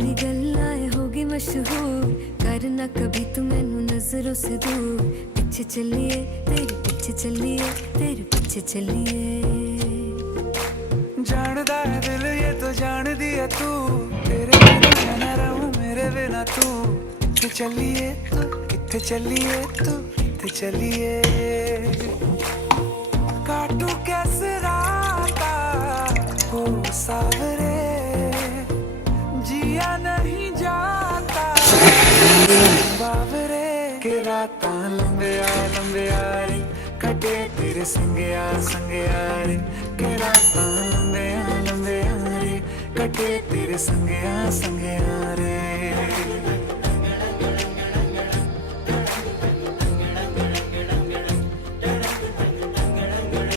तेरी गल्लाएं होगी मशहूर, करना कभी तू मैनू नजरों से दूर। पीछे चलिए तेरे पीछे चलिए, तेरे पीछे चलिए। जानदा है दिल ये तो जान दिया तू, तेरे बिना मैं ना रहूं मेरे बिना तू। किथे चलिए तू, किथे चलिए तू, किथे चलिए। काटू कैसे राता हो सावरे, जिया नहीं जाता बावरे। के राता लंबे आ रे, कटे तेरे संगया संगया रे। के राता लंबे आ रे, कटे तेरे संगया संगया रे।